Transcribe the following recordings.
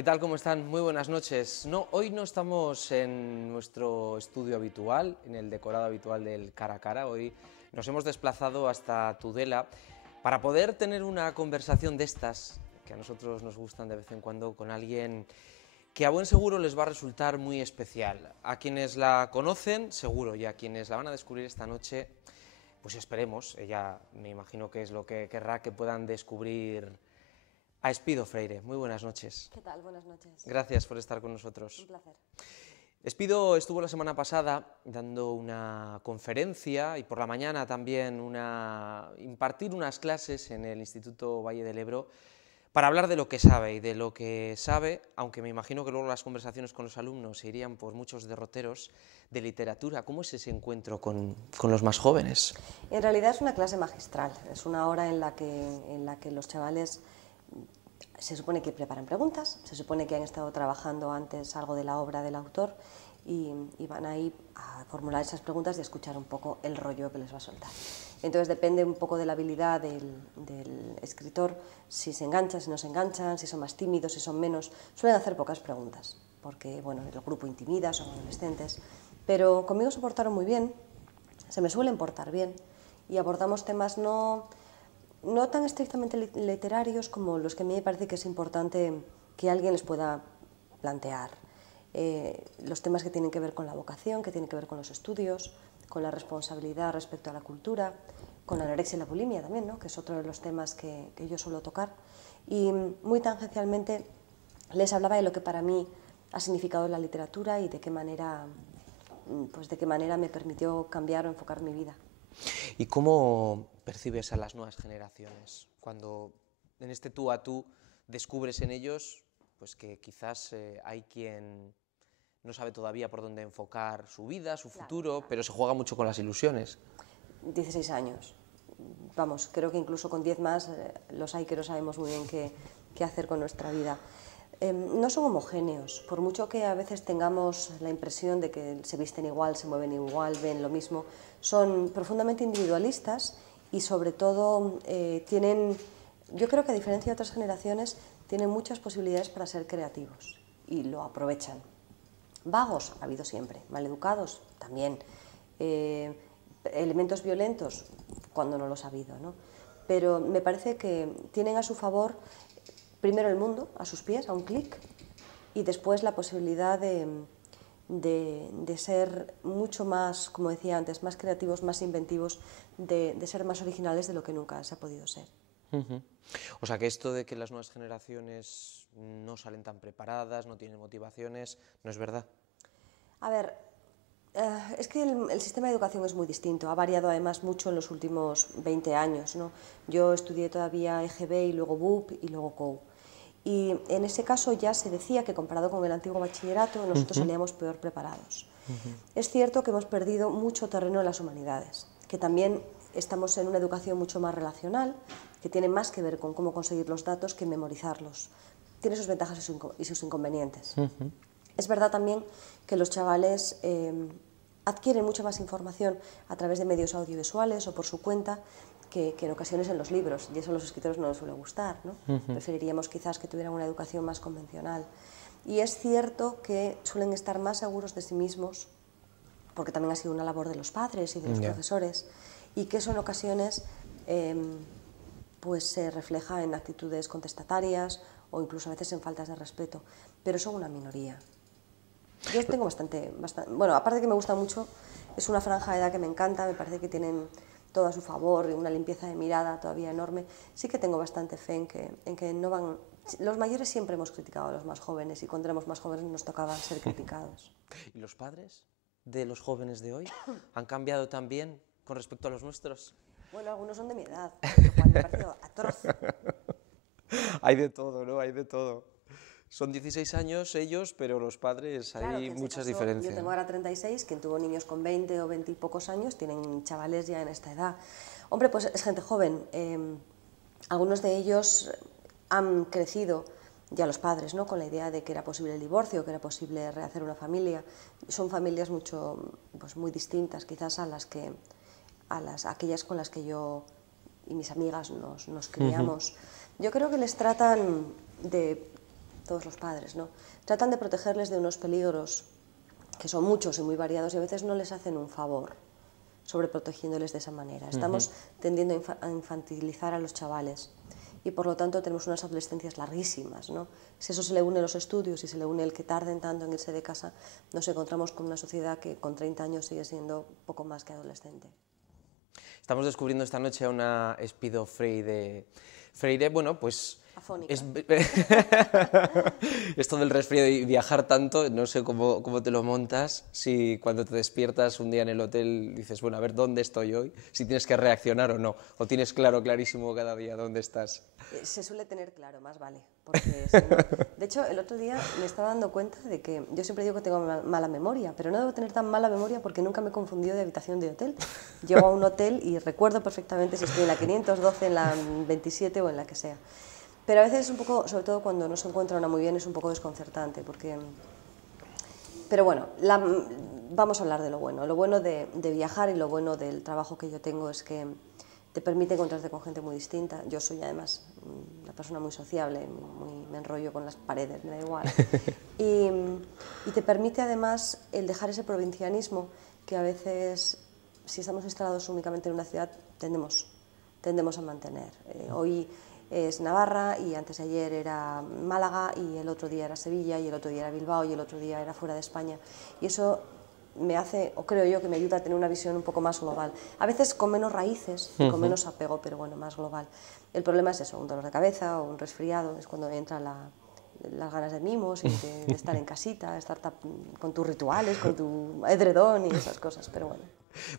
¿Qué tal? ¿Cómo están? Muy buenas noches. No, hoy no estamos en nuestro estudio habitual, en el decorado habitual del Cara a Cara. Hoy nos hemos desplazado hasta Tudela para poder tener una conversación de estas, que a nosotros nos gustan de vez en cuando, con alguien que a buen seguro les va a resultar muy especial. A quienes la conocen, seguro, y a quienes la van a descubrir esta noche, pues esperemos, ella me imagino que es lo que querrá, que puedan descubrir a Espido Freire. Muy buenas noches. ¿Qué tal? Buenas noches. Gracias por estar con nosotros. Un placer. Espido estuvo la semana pasada dando una conferencia y por la mañana también impartir unas clases en el Instituto Valle del Ebro para hablar de lo que sabe y de lo que sabe, aunque me imagino que luego las conversaciones con los alumnos se irían por muchos derroteros de literatura. ¿Cómo es ese encuentro con los más jóvenes? En realidad es una clase magistral, es una hora en la que los chavales se supone que preparan preguntas, se supone que han estado trabajando antes algo de la obra del autor y van ahí a formular esas preguntas y a escuchar un poco el rollo que les va a soltar. Entonces depende un poco de la habilidad del escritor, si se enganchan, si no se enganchan, si son más tímidos, si son menos. Suelen hacer pocas preguntas, porque bueno, el grupo intimida, son adolescentes, pero conmigo se portaron muy bien, se me suelen portar bien y abordamos temas no tan estrictamente literarios como los que a mí me parece que es importante que alguien les pueda plantear. Los temas que tienen que ver con la vocación, que tienen que ver con los estudios, con la responsabilidad respecto a la cultura, con la anorexia y la bulimia también, ¿no? Que es otro de los temas que yo suelo tocar. Y muy tangencialmente les hablaba de lo que para mí ha significado la literatura y de qué manera me permitió cambiar o enfocar mi vida. ¿Y cómo percibes a las nuevas generaciones cuando en este tú a tú descubres en ellos pues que quizás hay quien no sabe todavía por dónde enfocar su vida, su futuro, claro, pero se juega mucho con las ilusiones? 16 años. Vamos, creo que incluso con 10 más los hay que no sabemos muy bien qué hacer con nuestra vida. No son homogéneos, por mucho que a veces tengamos la impresión de que se visten igual, se mueven igual, ven lo mismo, son profundamente individualistas y sobre todo tienen, yo creo que a diferencia de otras generaciones, tienen muchas posibilidades para ser creativos y lo aprovechan. Vagos ha habido siempre, maleducados también, elementos violentos cuando no los ha habido, ¿no? Pero me parece que tienen a su favor primero el mundo a sus pies, a un clic, y después la posibilidad de ser mucho más, como decía antes, más creativos, más inventivos, de ser más originales de lo que nunca se ha podido ser. O sea que esto de que las nuevas generaciones no salen tan preparadas, no tienen motivaciones, ¿no es verdad? A ver, es que el sistema de educación es muy distinto, ha variado además mucho en los últimos 20 años, ¿no? Yo estudié todavía EGB y luego BUP y luego COU. Y en ese caso ya se decía que comparado con el antiguo bachillerato nosotros salíamos peor preparados. Es cierto que hemos perdido mucho terreno en las humanidades, que también estamos en una educación mucho más relacional, que tiene más que ver con cómo conseguir los datos que memorizarlos. Tiene sus ventajas y sus inconvenientes. Es verdad también que los chavales adquieren mucha más información a través de medios audiovisuales o por su cuenta que en ocasiones en los libros, y eso a los escritores no les suele gustar, ¿no? Preferiríamos quizás que tuvieran una educación más convencional. Y es cierto que suelen estar más seguros de sí mismos, porque también ha sido una labor de los padres y de los profesores, y que eso en ocasiones pues se refleja en actitudes contestatarias o incluso a veces en faltas de respeto, pero son una minoría. Yo tengo bastante, bueno, aparte de que me gusta mucho, es una franja de edad que me encanta, me parece que tienen todo a su favor y una limpieza de mirada todavía enorme. Sí que tengo bastante fe en que no van... Los mayores siempre hemos criticado a los más jóvenes y cuando éramos más jóvenes nos tocaba ser criticados. ¿Y los padres de los jóvenes de hoy han cambiado también con respecto a los nuestros? Bueno, algunos son de mi edad, lo cual me parece atroz. Hay de todo, ¿no? Hay de todo. Son 16 años ellos, pero los padres Claro, hay quien muchas se casó, diferencias. yo tengo ahora 36, quien tuvo niños con 20 o 20 y pocos años, tienen chavales ya en esta edad. Hombre, pues es gente joven. Algunos de ellos han crecido, ya los padres, ¿no?, con la idea de que era posible el divorcio, que era posible rehacer una familia. Son familias pues muy distintas quizás a aquellas con las que yo y mis amigas nos criamos. Yo creo que les tratan de todos los padres, ¿no? Tratan de protegerles de unos peligros que son muchos y muy variados y a veces no les hacen un favor sobreprotegiéndoles de esa manera. Estamos tendiendo a infantilizar a los chavales y por lo tanto tenemos unas adolescencias larguísimas, ¿no? Si eso se le une los estudios y se le une el que tarden tanto en irse de casa, nos encontramos con una sociedad que con 30 años sigue siendo poco más que adolescente. Estamos descubriendo esta noche a una Espido Freire. Freire, bueno, pues... Afónica. Esto del resfrío y viajar tanto, no sé cómo te lo montas, si cuando te despiertas un día en el hotel dices, bueno, a ver, ¿dónde estoy hoy? Si tienes que reaccionar o no, o tienes clarísimo cada día dónde estás. Se suele tener claro, más vale, porque si no... De hecho, el otro día me estaba dando cuenta de que yo siempre digo que tengo mala memoria, pero no debo tener tan mala memoria porque nunca me he confundido de habitación de hotel. Llego a un hotel y recuerdo perfectamente si estoy en la 512, en la 27 o en la que sea. Pero a veces es un poco, sobre todo cuando no se encuentra una muy bien, es un poco desconcertante, porque... Pero bueno, vamos a hablar de lo bueno de viajar y lo bueno del trabajo que yo tengo es que te permite encontrarte con gente muy distinta. Yo soy además una persona muy sociable, me enrollo con las paredes, me da igual. Y te permite además el dejar ese provincianismo que a veces, si estamos instalados únicamente en una ciudad, tendemos a mantener. Hoy es Navarra y antes de ayer era Málaga y el otro día era Sevilla y el otro día era Bilbao y el otro día era fuera de España. Y eso me hace, o creo yo, que me ayuda a tener una visión un poco más global. A veces con menos raíces y con menos apego, pero bueno, más global. El problema es eso, un dolor de cabeza o un resfriado, es cuando entran las ganas de mimos y de estar en casita, estar con tus rituales, con tu edredón y esas cosas, pero bueno.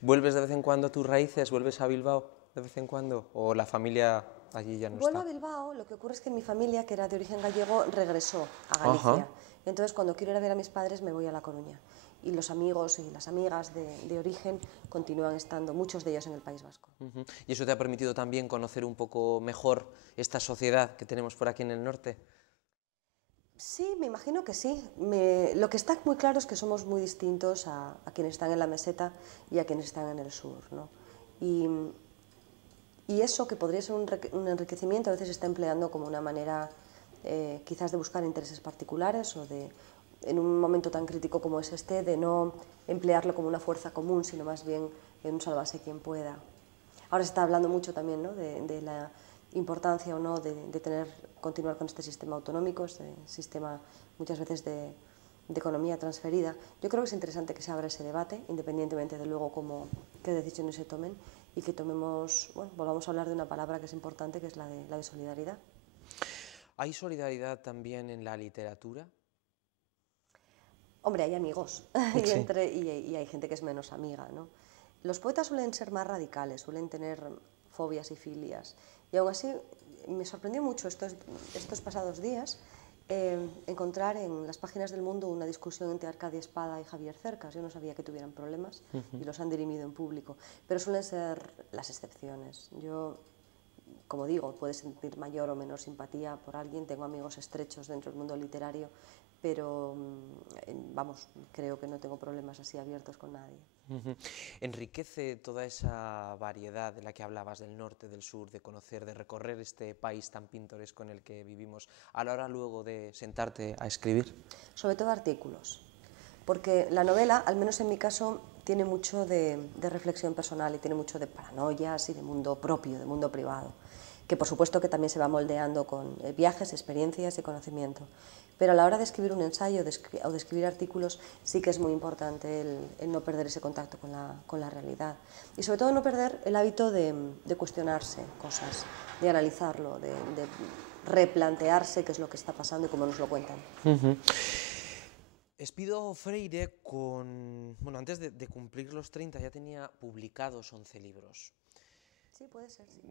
¿Vuelves de vez en cuando a tus raíces? ¿Vuelves a Bilbao de vez en cuando? ¿O la familia allí ya no Vuelvo está? a Bilbao, lo que ocurre es que mi familia, que era de origen gallego, regresó a Galicia. Entonces, cuando quiero ir a ver a mis padres, me voy a La Coruña. Y los amigos y las amigas de origen continúan estando, muchos de ellos en el País Vasco. ¿Y eso te ha permitido también conocer un poco mejor esta sociedad que tenemos por aquí en el norte? Sí, me imagino que sí. Lo que está muy claro es que somos muy distintos a quienes están en la meseta y a quienes están en el sur, ¿no? Y eso, que podría ser un enriquecimiento, a veces se está empleando como una manera quizás de buscar intereses particulares o de, en un momento tan crítico como es este, de no emplearlo como una fuerza común, sino más bien en un sálvase quien pueda. Ahora se está hablando mucho también, ¿no?, de la importancia o no de continuar con este sistema autonómico, este sistema muchas veces de economía transferida. Yo creo que es interesante que se abra ese debate, independientemente de luego qué decisiones se tomen, y que tomemos, bueno, volvamos a hablar de una palabra que es importante, que es la de solidaridad. ¿Hay solidaridad también en la literatura? Hombre, hay amigos Sí. y hay gente que es menos amiga, ¿no? Los poetas suelen ser más radicales, suelen tener fobias y filias, y aún así me sorprendió mucho estos pasados días encontrar en las páginas del Mundo una discusión entre Arcadia Espada y Javier Cercas. Yo no sabía que tuvieran problemas y los han dirimido en público, pero suelen ser las excepciones. Yo, como digo, puedes sentir mayor o menor simpatía por alguien, tengo amigos estrechos dentro del mundo literario, pero vamos, creo que no tengo problemas así abiertos con nadie. ¿Enriquece toda esa variedad de la que hablabas, del norte, del sur, de conocer, de recorrer este país tan pintoresco en el que vivimos, a la hora luego de sentarte a escribir? Sobre todo artículos, porque la novela, al menos en mi caso, tiene mucho de reflexión personal y tiene mucho de paranoias y de mundo propio, de mundo privado, que por supuesto que también se va moldeando con viajes, experiencias y conocimiento. Pero a la hora de escribir un ensayo o de escribir artículos sí que es muy importante el no perder ese contacto con la realidad. Y sobre todo no perder el hábito de cuestionarse cosas, de analizarlo, de replantearse qué es lo que está pasando y cómo nos lo cuentan. Espido Freire, bueno, antes de cumplir los 30 ya tenía publicados 11 libros. Sí, puede ser, sí.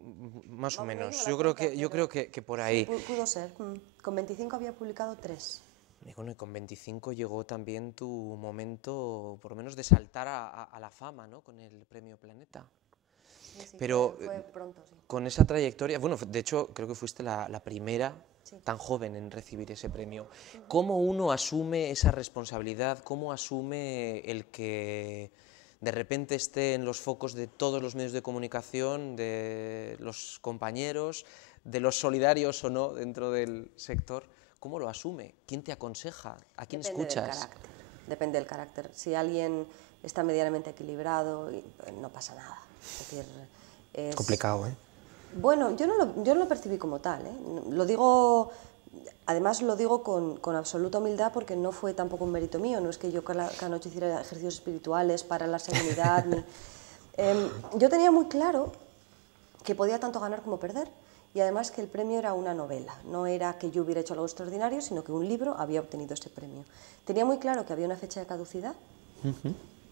Más o menos. Yo creo que por ahí. Sí, pudo ser. Con 25 había publicado 3. Y bueno, y con 25 llegó también tu momento, por lo menos, de saltar a la fama, ¿no?, con el Premio Planeta. Sí, Pero fue pronto, sí. con esa trayectoria, bueno, de hecho, creo que fuiste la primera Sí. tan joven en recibir ese premio. ¿Cómo uno asume esa responsabilidad? ¿Cómo asume el que de repente esté en los focos de todos los medios de comunicación, de los compañeros, de los solidarios o no dentro del sector, ¿cómo lo asume? ¿Quién te aconseja? ¿A quién escuchas? Depende del carácter. Si alguien está medianamente equilibrado, no pasa nada. Es decir, es complicado, ¿eh? Bueno, yo no lo percibí como tal, ¿eh? Lo digo, además lo digo con absoluta humildad porque no fue tampoco un mérito mío, no es que yo cada noche hiciera ejercicios espirituales para la serenidad, ni... yo tenía muy claro que podía tanto ganar como perder, y además que el premio era una novela, no era que yo hubiera hecho algo extraordinario, sino que un libro había obtenido ese premio. Tenía muy claro que había una fecha de caducidad,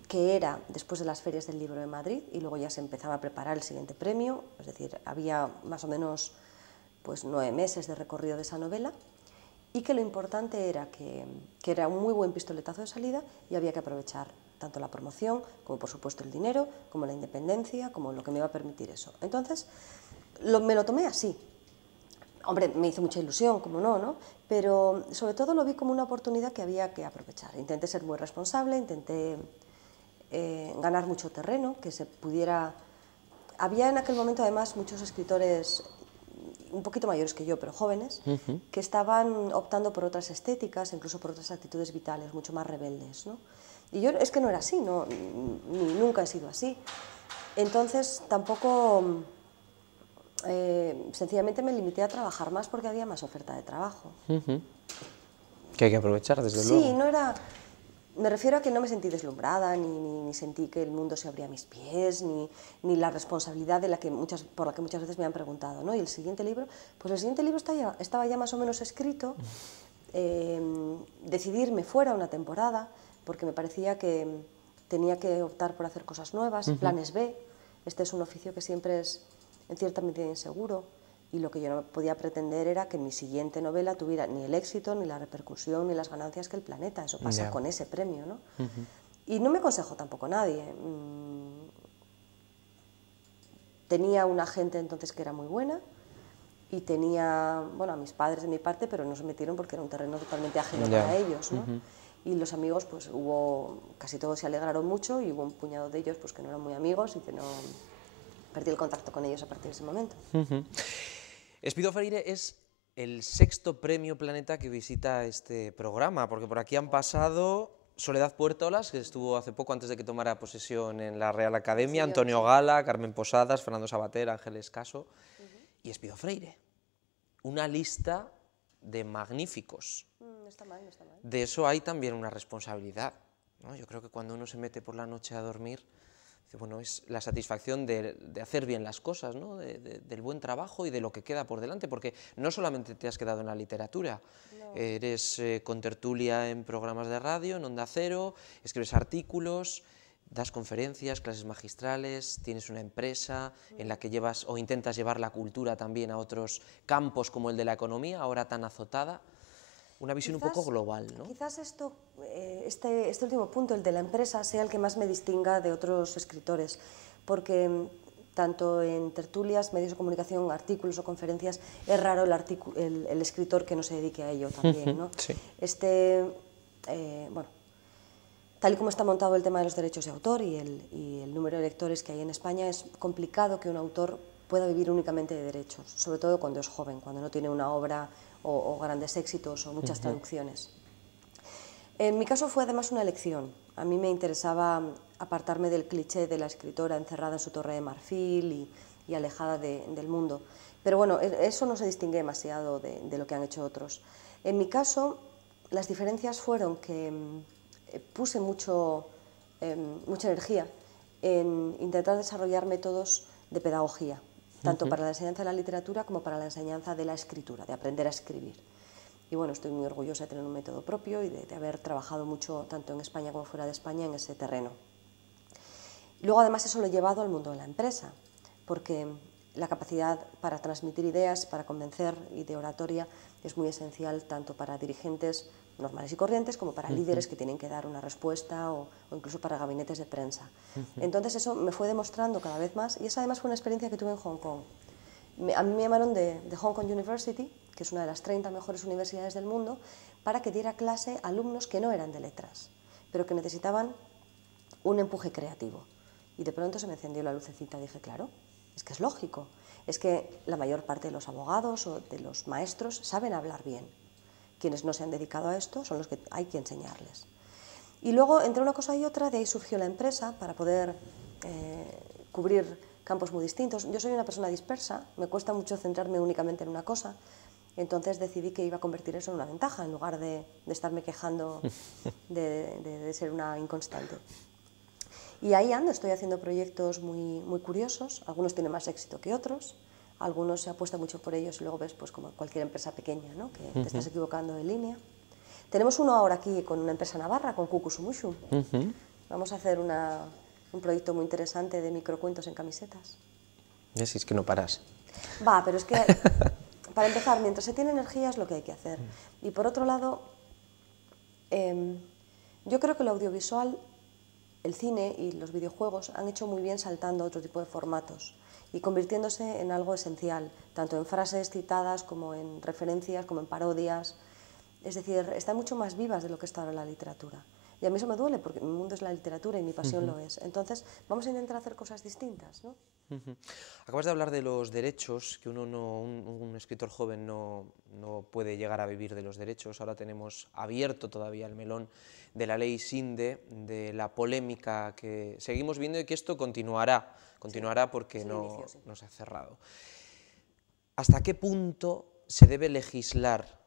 que era después de las ferias del libro de Madrid, y luego ya se empezaba a preparar el siguiente premio, es decir, había más o menos pues 9 meses de recorrido de esa novela, y que lo importante era que era un muy buen pistoletazo de salida y había que aprovechar tanto la promoción, como por supuesto el dinero, como la independencia, como lo que me iba a permitir eso. Entonces, me lo tomé así. Hombre, me hizo mucha ilusión, como no, ¿no? Pero sobre todo lo vi como una oportunidad que había que aprovechar. Intenté ser muy responsable, intenté ganar mucho terreno, que se pudiera... Había en aquel momento además muchos escritores un poquito mayores que yo, pero jóvenes, que estaban optando por otras estéticas, incluso por otras actitudes vitales, mucho más rebeldes, ¿no? Y yo es que no era así, no, ni nunca he sido así. Entonces tampoco, sencillamente me limité a trabajar más porque había más oferta de trabajo. Que hay que aprovechar, desde luego. Sí, no era... Me refiero a que no me sentí deslumbrada, ni sentí que el mundo se abría a mis pies, ni la responsabilidad por la que muchas veces me han preguntado, ¿no? Y el siguiente libro, pues el siguiente libro estaba ya más o menos escrito. Decidirme fuera una temporada, porque me parecía que tenía que optar por hacer cosas nuevas, planes B. Este es un oficio que siempre es en cierta medida inseguro, y lo que yo no podía pretender era que mi siguiente novela tuviera ni el éxito, ni la repercusión, ni las ganancias que El Planeta. Eso pasa con ese premio, ¿no? Y no me aconsejó tampoco nadie. Tenía una agente entonces que era muy buena, y tenía, bueno, a mis padres de mi parte, pero no se metieron porque era un terreno totalmente ajeno para ellos, ¿no? Y los amigos, pues casi todos se alegraron mucho, y hubo un puñado de ellos pues que no eran muy amigos y que no... Perdí el contacto con ellos a partir de ese momento. Espido Freire es el 6º premio Planeta que visita este programa, porque por aquí han pasado Soledad Puertolas, que estuvo hace poco antes de que tomara posesión en la Real Academia, sí, Antonio Gala, Carmen Posadas, Fernando Sabater, Ángeles Caso y Espido Freire. Una lista de magníficos. No está mal, no está mal. De eso hay también una responsabilidad, ¿no? Yo creo que cuando uno se mete por la noche a dormir, bueno, es la satisfacción de hacer bien las cosas, ¿no? Del buen trabajo y de lo que queda por delante, porque no solamente te has quedado en la literatura, no. Eres contertulia en programas de radio, en Onda Cero, escribes artículos, das conferencias, clases magistrales, tienes una empresa en la que llevas o intentas llevar la cultura también a otros campos como el de la economía, ahora tan azotada. Una visión un poco global, ¿no? Quizás este último punto, el de la empresa, sea el que más me distinga de otros escritores, porque tanto en tertulias, medios de comunicación, artículos o conferencias, es raro el escritor que no se dedique a ello también, ¿no? Sí. Bueno, tal y como está montado el tema de los derechos de autor y el número de lectores que hay en España, es complicado que un autor pueda vivir únicamente de derechos, sobre todo cuando es joven, cuando no tiene una obra o grandes éxitos o muchas traducciones. En mi caso fue además una elección. A mí me interesaba apartarme del cliché de la escritora encerrada en su torre de marfil y alejada del mundo. Pero bueno, eso no se distingue demasiado de lo que han hecho otros. En mi caso, las diferencias fueron que puse mucha energía en intentar desarrollar métodos de pedagogía, tanto para la enseñanza de la literatura como para la enseñanza de la escritura, de aprender a escribir. Y bueno, estoy muy orgullosa de tener un método propio y de haber trabajado mucho, tanto en España como fuera de España, en ese terreno. Luego, además, eso lo he llevado al mundo de la empresa, porque la capacidad para transmitir ideas, para convencer y de oratoria es muy esencial tanto para dirigentes normales y corrientes como para líderes que tienen que dar una respuesta o incluso para gabinetes de prensa. Entonces eso me fue demostrando cada vez más, y esa además fue una experiencia que tuve en Hong Kong. A mí me llamaron de Hong Kong University, que es una de las 30 mejores universidades del mundo, para que diera clase a alumnos que no eran de letras, pero que necesitaban un empuje creativo. Y de pronto se me encendió la lucecita, dije, claro, es que es lógico. es que la mayor parte de los abogados o de los maestros saben hablar bien. Quienes no se han dedicado a esto son los que hay que enseñarles. Y luego, entre una cosa y otra, de ahí surgió la empresa para poder cubrir campos muy distintos. Yo soy una persona dispersa, me cuesta mucho centrarme únicamente en una cosa, entonces decidí que iba a convertir eso en una ventaja, en lugar de estarme quejando de ser una inconstante. Y ahí ando, estoy haciendo proyectos muy curiosos, algunos tienen más éxito que otros, algunos se apuesta mucho por ellos y luego ves, pues como cualquier empresa pequeña, ¿no? Que te estás equivocando de línea. Tenemos uno ahora aquí con una empresa navarra, con Kukusumushu. Vamos a hacer un proyecto muy interesante de microcuentos en camisetas. Si es que no paras. Va, pero es que, para empezar, mientras se tiene energía es lo que hay que hacer. Y por otro lado, yo creo que el audiovisual, el cine y los videojuegos han hecho muy bien saltando a otro tipo de formatos y convirtiéndose en algo esencial, tanto en frases citadas como en referencias, como en parodias. Es decir, están mucho más vivas de lo que está ahora la literatura. Y a mí eso me duele porque mi mundo es la literatura y mi pasión lo es. Entonces, vamos a intentar hacer cosas distintas, ¿no? Acabas de hablar de los derechos, que un escritor joven no puede llegar a vivir de los derechos. Ahora tenemos abierto todavía el melón de la ley Sinde, de la polémica que seguimos viendo y que esto continuará porque no se ha cerrado. ¿Hasta qué punto se debe legislar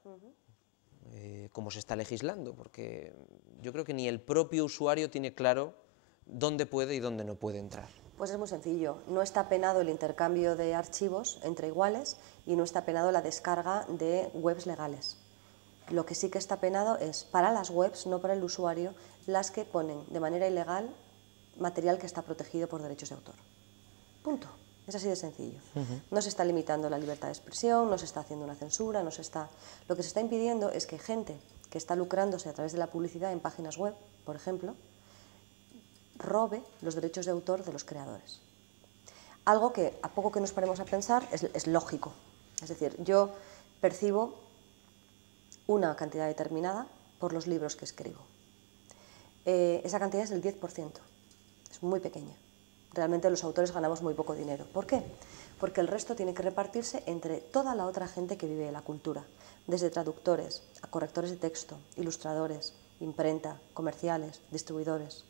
como se está legislando? Porque yo creo que ni el propio usuario tiene claro dónde puede y dónde no puede entrar. Pues es muy sencillo, no está penado el intercambio de archivos entre iguales y no está penado la descarga de webs legales. Lo que sí que está penado es para las webs, no para el usuario, las que ponen de manera ilegal material que está protegido por derechos de autor. Punto. Es así de sencillo. No se está limitando la libertad de expresión, no se está haciendo una censura, lo que se está impidiendo es que gente que está lucrándose a través de la publicidad en páginas web, por ejemplo, robe los derechos de autor de los creadores. Algo que, a poco que nos paremos a pensar, es lógico. Es decir, yo percibo una cantidad determinada por los libros que escribo. Esa cantidad es el 10%, es muy pequeña. Realmente los autores ganamos muy poco dinero. ¿Por qué? Porque el resto tiene que repartirse entre toda la otra gente que vive de la cultura, desde traductores a correctores de texto, ilustradores, imprenta, comerciales, distribuidores.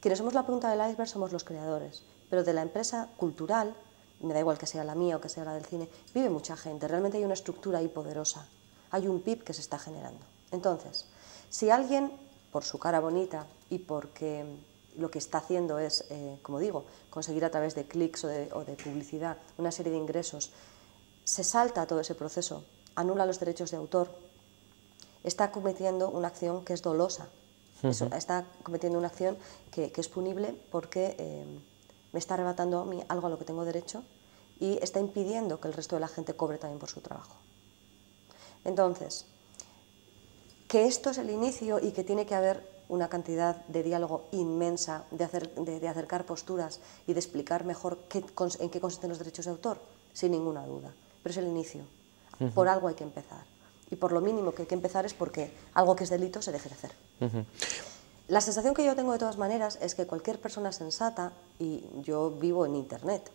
Quienes somos la punta del iceberg somos los creadores, pero de la empresa cultural, me da igual que sea la mía o que sea la del cine, vive mucha gente, realmente hay una estructura ahí poderosa, hay un PIB que se está generando. Entonces, si alguien, por su cara bonita y porque lo que está haciendo es, como digo, conseguir a través de clics o de publicidad una serie de ingresos, se salta todo ese proceso, anula los derechos de autor, está cometiendo una acción que es dolosa. Está cometiendo una acción que es punible porque me está arrebatando a mí algo a lo que tengo derecho y está impidiendo que el resto de la gente cobre también por su trabajo. Entonces, que esto es el inicio y que tiene que haber una cantidad de diálogo inmensa, de acercar posturas y de explicar mejor en qué consisten los derechos de autor, sin ninguna duda. Pero es el inicio. Por algo hay que empezar. Y por lo mínimo que hay que empezar es porque algo que es delito se deje de hacer. La sensación que yo tengo de todas maneras es que cualquier persona sensata, y yo vivo en Internet,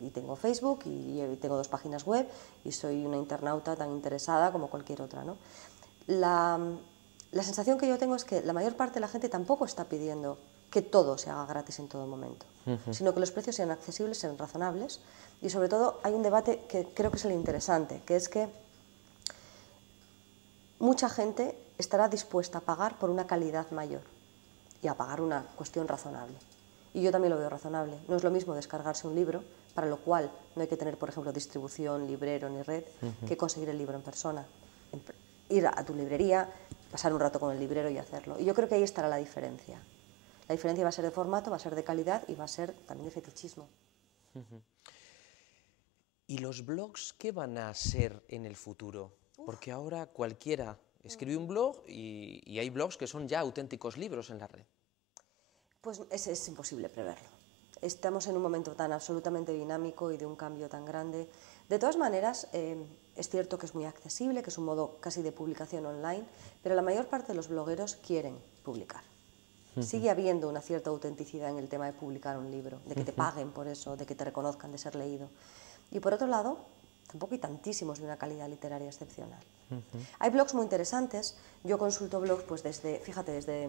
y tengo Facebook y tengo 2 páginas web y soy una internauta tan interesada como cualquier otra, ¿no? La sensación que yo tengo es que la mayor parte de la gente tampoco está pidiendo que todo se haga gratis en todo momento, sino que los precios sean accesibles, sean razonables, y sobre todo hay un debate que creo que es el interesante, que es que mucha gente estará dispuesta a pagar por una calidad mayor y a pagar una cuestión razonable. Y yo también lo veo razonable. No es lo mismo descargarse un libro, para lo cual no hay que tener, por ejemplo, distribución, librero ni red, que conseguir el libro en persona. Ir a tu librería, pasar un rato con el librero y hacerlo. Y yo creo que ahí estará la diferencia. La diferencia va a ser de formato, va a ser de calidad y va a ser también de fetichismo. ¿Y los blogs qué van a ser en el futuro? Porque ahora cualquiera escribe un blog y hay blogs que son ya auténticos libros en la red. Pues es imposible preverlo. Estamos en un momento tan absolutamente dinámico y de un cambio tan grande. De todas maneras, es cierto que es muy accesible, que es un modo casi de publicación online, pero la mayor parte de los blogueros quieren publicar. Sigue habiendo una cierta autenticidad en el tema de publicar un libro, de que te paguen por eso, de que te reconozcan, de ser leído. Y por otro lado, tampoco hay tantísimos de una calidad literaria excepcional. Hay blogs muy interesantes. Yo consulto blogs pues fíjate, desde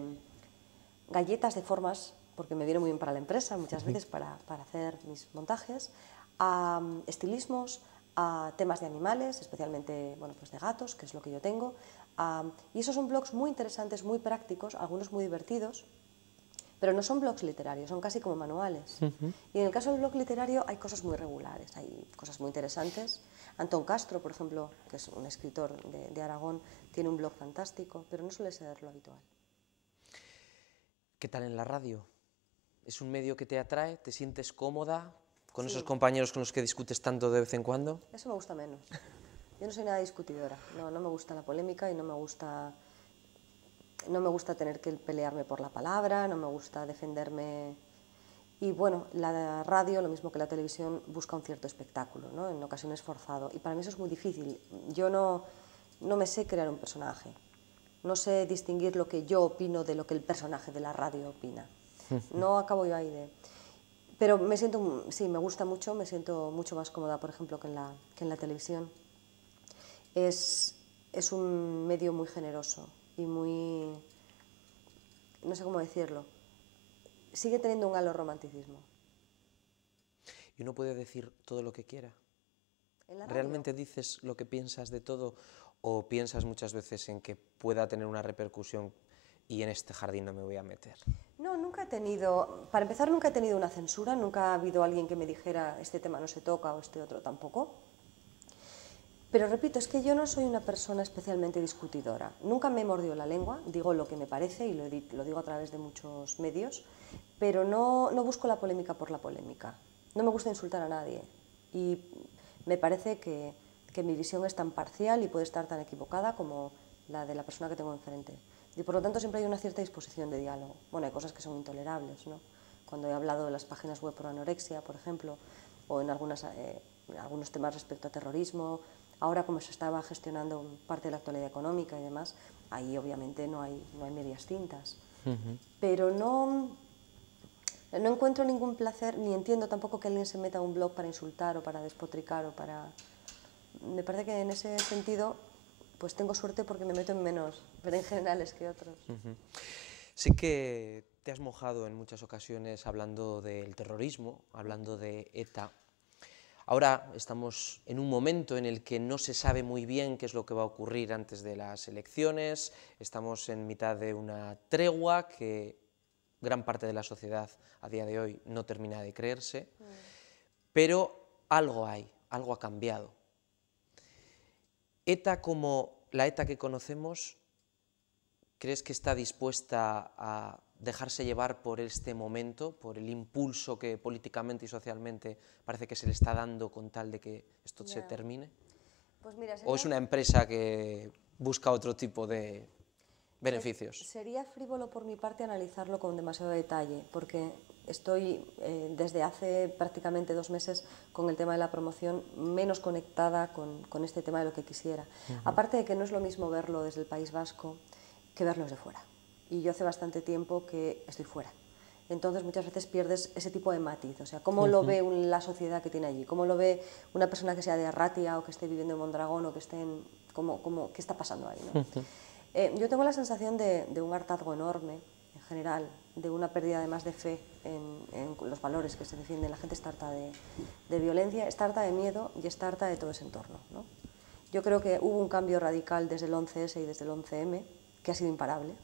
galletas de formas, porque me viene muy bien para la empresa, muchas veces para hacer mis montajes, a estilismos, a temas de animales, especialmente bueno, pues de gatos, que es lo que yo tengo. Y esos son blogs muy interesantes, muy prácticos, algunos muy divertidos, pero no son blogs literarios, son casi como manuales. Y en el caso del blog literario hay cosas muy regulares, hay cosas muy interesantes. Antón Castro, por ejemplo, que es un escritor de Aragón, tiene un blog fantástico, pero no suele ser lo habitual. ¿Qué tal en la radio? ¿Es un medio que te atrae? ¿Te sientes cómoda con Sí. esos compañeros con los que discutes tanto de vez en cuando? Eso me gusta menos. Yo no soy nada discutidora, no me gusta la polémica y no me gusta tener que pelearme por la palabra, no me gusta defenderme. Y bueno, la radio, lo mismo que la televisión, busca un cierto espectáculo, ¿no? En ocasiones forzado. Y para mí eso es muy difícil. Yo no me sé crear un personaje. No sé distinguir lo que yo opino de lo que el personaje de la radio opina. No acabo yo ahí de... Pero sí, me gusta mucho, me siento mucho más cómoda, por ejemplo, que en la televisión. Es un medio muy generoso y muy... no sé cómo decirlo. Sigue teniendo un halo romanticismo. ¿Y uno puede decir todo lo que quiera? ¿En la radio? ¿Realmente dices lo que piensas de todo o piensas muchas veces en que pueda tener una repercusión y en este jardín no me voy a meter? No, nunca he tenido... Para empezar, nunca he tenido una censura, nunca ha habido alguien que me dijera este tema no se toca o este otro tampoco. Pero repito, es que yo no soy una persona especialmente discutidora. Nunca me he mordido la lengua, digo lo que me parece y lo digo a través de muchos medios, pero no busco la polémica por la polémica. No me gusta insultar a nadie y me parece que mi visión es tan parcial y puede estar tan equivocada como la de la persona que tengo enfrente. Y por lo tanto siempre hay una cierta disposición de diálogo. Bueno, hay cosas que son intolerables, ¿no? Cuando he hablado de las páginas web por anorexia, por ejemplo, o en algunos temas respecto a terrorismo. Ahora, como se estaba gestionando parte de la actualidad económica y demás, ahí obviamente no hay medias tintas. Pero no encuentro ningún placer, ni entiendo tampoco que alguien se meta a un blog para insultar o para despotricar o para... Me parece que en ese sentido pues tengo suerte porque me meto en menos berenjenales que otros. Sí que te has mojado en muchas ocasiones hablando del terrorismo, hablando de ETA. Ahora estamos en un momento en el que no se sabe muy bien qué es lo que va a ocurrir antes de las elecciones, estamos en mitad de una tregua que gran parte de la sociedad a día de hoy no termina de creerse, pero algo hay, algo ha cambiado. ETA como la ETA que conocemos, ¿crees que está dispuesta a dejarse llevar por este momento, por el impulso que políticamente y socialmente parece que se le está dando con tal de que esto se termine? Pues mira, ¿O es una empresa que busca otro tipo de beneficios? Sería frívolo por mi parte analizarlo con demasiado detalle, porque estoy desde hace prácticamente 2 meses con el tema de la promoción menos conectada con este tema de lo que quisiera. Aparte de que no es lo mismo verlo desde el País Vasco que verlo desde fuera. Y yo hace bastante tiempo que estoy fuera. Entonces muchas veces pierdes ese tipo de matiz, o sea, cómo lo ve la sociedad que tiene allí, cómo lo ve una persona que sea de Arratia o que esté viviendo en Mondragón o que esté en... ¿qué está pasando ahí? ¿No? Yo tengo la sensación de un hartazgo enorme, en general, de una pérdida además de fe en los valores que se defienden. La gente está harta de violencia, está harta de miedo y está harta de todo ese entorno, ¿no? Yo creo que hubo un cambio radical desde el 11S y desde el 11M, que ha sido imparable,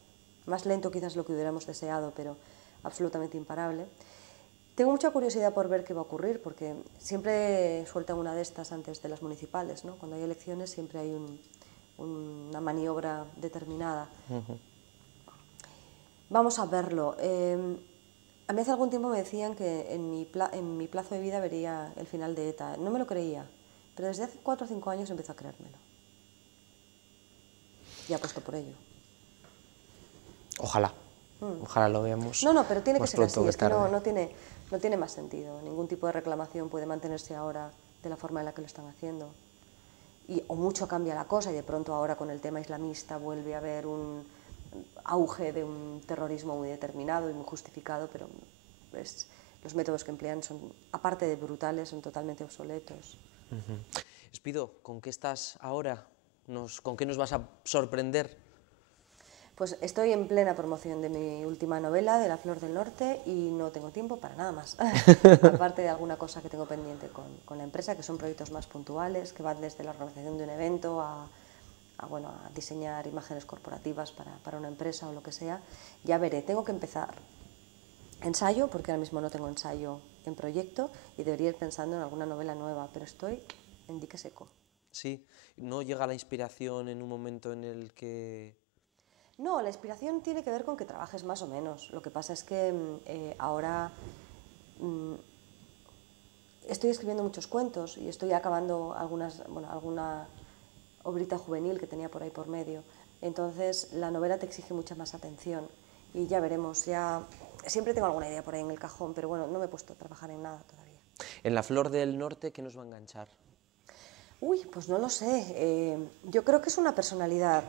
más lento quizás lo que hubiéramos deseado, pero absolutamente imparable. Tengo mucha curiosidad por ver qué va a ocurrir, porque siempre sueltan una de estas antes de las municipales, ¿no? Cuando hay elecciones siempre hay una maniobra determinada. Vamos a verlo. A mí hace algún tiempo me decían que en mi plazo de vida vería el final de ETA. No me lo creía, pero desde hace 4 o 5 años empiezo a creérmelo. Y apuesto por ello. Ojalá. Ojalá lo veamos. No, pero tiene que más ser así, pronto es que tarde. no tiene más sentido. Ningún tipo de reclamación puede mantenerse ahora de la forma en la que lo están haciendo. O mucho cambia la cosa y de pronto ahora con el tema islamista vuelve a haber un auge de un terrorismo muy determinado y muy justificado, pero los métodos que emplean son, aparte de brutales, son totalmente obsoletos. Espido, ¿con qué estás ahora? ¿Con qué nos vas a sorprender? Pues estoy en plena promoción de mi última novela, de La Flor del Norte, y no tengo tiempo para nada más. Aparte de alguna cosa que tengo pendiente con la empresa, que son proyectos más puntuales, que van desde la organización de un evento a diseñar imágenes corporativas para una empresa o lo que sea. Ya veré, tengo que empezar ensayo, porque ahora mismo no tengo ensayo en proyecto y debería ir pensando en alguna novela nueva, pero estoy en dique seco. Sí, ¿no llega la inspiración en un momento en el que...? No, la inspiración tiene que ver con que trabajes más o menos. Lo que pasa es que ahora estoy escribiendo muchos cuentos y estoy acabando alguna obrita juvenil que tenía por ahí por medio. Entonces la novela te exige mucha más atención y ya veremos. Siempre tengo alguna idea por ahí en el cajón, pero bueno, no me he puesto a trabajar en nada todavía. En La Flor del Norte, ¿qué nos va a enganchar? Uy, pues no lo sé. Yo creo que es una personalidad.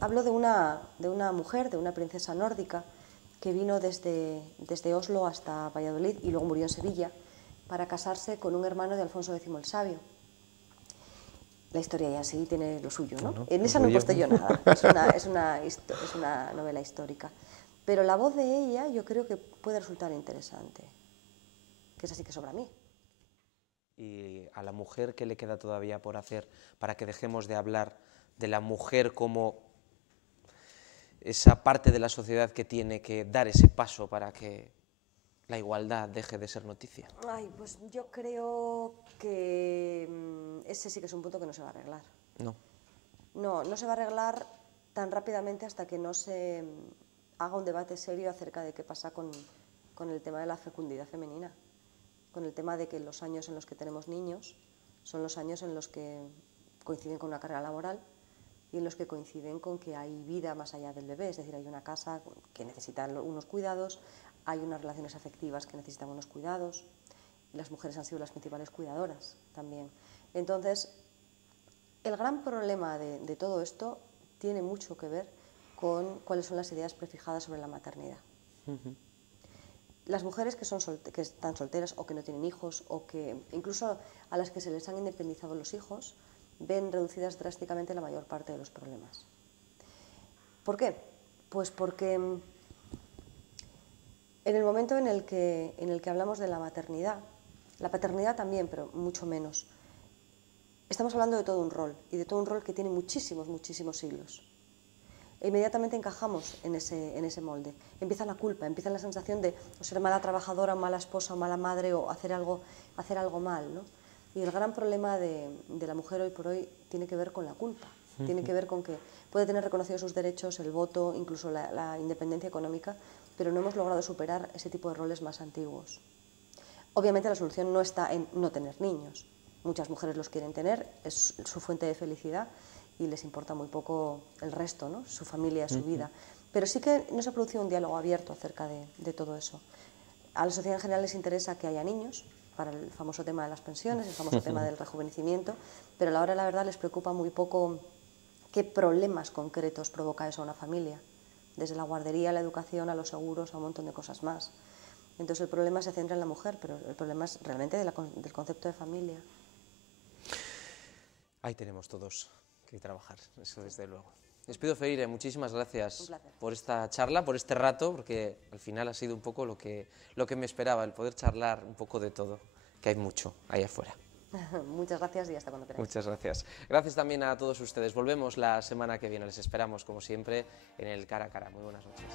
Hablo de una mujer, de una princesa nórdica, que vino desde Oslo hasta Valladolid y luego murió en Sevilla para casarse con un hermano de Alfonso X el Sabio. La historia ya sí tiene lo suyo, ¿no? Bueno, en esa no he puesto yo nada. Es una novela histórica. Pero la voz de ella yo creo que puede resultar interesante. Que es así que sobra a mí. Y a la mujer, ¿qué le queda todavía por hacer para que dejemos de hablar de la mujer como esa parte de la sociedad que tiene que dar ese paso para que la igualdad deje de ser noticia? Ay, pues yo creo que ese sí que es un punto que no se va a arreglar. No. No se va a arreglar tan rápidamente hasta que no se haga un debate serio acerca de qué pasa con el tema de la fecundidad femenina. Con el tema de que los años en los que tenemos niños son los años en los que coinciden con una carrera laboral y en los que coinciden con que hay vida más allá del bebé, es decir, hay una casa que necesita unos cuidados, hay unas relaciones afectivas que necesitan unos cuidados, y las mujeres han sido las principales cuidadoras también. Entonces, el gran problema de todo esto tiene mucho que ver con cuáles son las ideas prefijadas sobre la maternidad. Las mujeres que están solteras o que no tienen hijos o que incluso a las que se les han independizado los hijos ven reducidas drásticamente la mayor parte de los problemas. ¿Por qué? Pues porque en el momento en el que hablamos de la maternidad, la paternidad también, pero mucho menos, estamos hablando de todo un rol y de todo un rol que tiene muchísimos hilos. E inmediatamente encajamos en ese molde. Empieza la culpa, empieza la sensación de ser mala trabajadora, mala esposa, mala madre o hacer algo mal, ¿no? Y el gran problema de la mujer hoy por hoy tiene que ver con la culpa. Tiene que ver con que puede tener reconocidos sus derechos, el voto, incluso la independencia económica, pero no hemos logrado superar ese tipo de roles más antiguos. Obviamente la solución no está en no tener niños. Muchas mujeres los quieren tener, es su fuente de felicidad, y les importa muy poco el resto, ¿no? Su familia, su vida. Pero sí que no se ha producido un diálogo abierto acerca de todo eso. A la sociedad en general les interesa que haya niños, para el famoso tema de las pensiones, el famoso tema del rejuvenecimiento, pero a la hora de la verdad les preocupa muy poco qué problemas concretos provoca eso a una familia, desde la guardería, a la educación, a los seguros, a un montón de cosas más. Entonces el problema se centra en la mujer, pero el problema es realmente del concepto de familia. Ahí tenemos todos que trabajar, eso desde luego. Espido Freire, muchísimas gracias por esta charla, por este rato, porque al final ha sido un poco lo que me esperaba, el poder charlar un poco de todo, que hay mucho ahí afuera. Muchas gracias y hasta cuando queráis. Muchas gracias. Gracias también a todos ustedes. Volvemos la semana que viene, les esperamos como siempre en el Cara a Cara. Muy buenas noches.